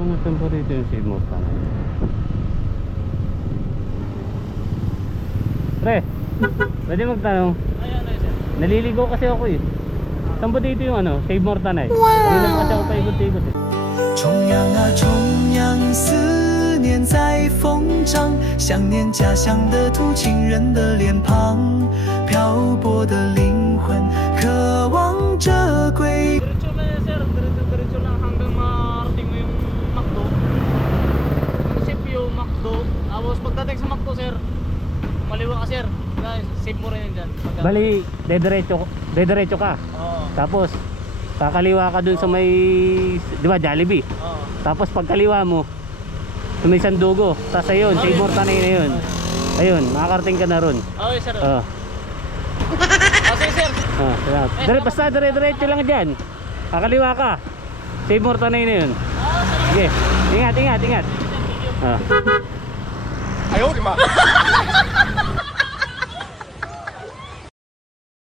Ano saan pa rito yung save mo sana? Pre, pwede magtanong. Ayan, ayan, sir. Naliligo kasi ako eh. Saan ba dito yung ano? Save Mortanay? Hindi naman kasi ako paikot-ikot eh. 重阳啊重阳，思念在风涨，想念家乡的土，亲人的脸庞，漂泊的灵 McDo. Tapos pagdating sa McDo, sir, maliwa ka, sir. Guys, save mo rin yan dyan. Pagka- Bali, dediretso, dediretso ka. Oo. Tapos, kakaliwa ka dun sa may, di ba, Jollibee. Oo. Tapos pagkaliwa mo, sa may Sandugo. Tapos ayun, save Mortanay na yun. Ayun, makakarating ka na ron. Okay, sir. Oh, Ah, sige, sir. oh, sarap. Dire, basta dire-diretso lang dyan. Kakaliwa ka. Save Mortanay na yun. Ah, sige. Sige, ingat, ingat, ingat. 嗯哎呦我的妈！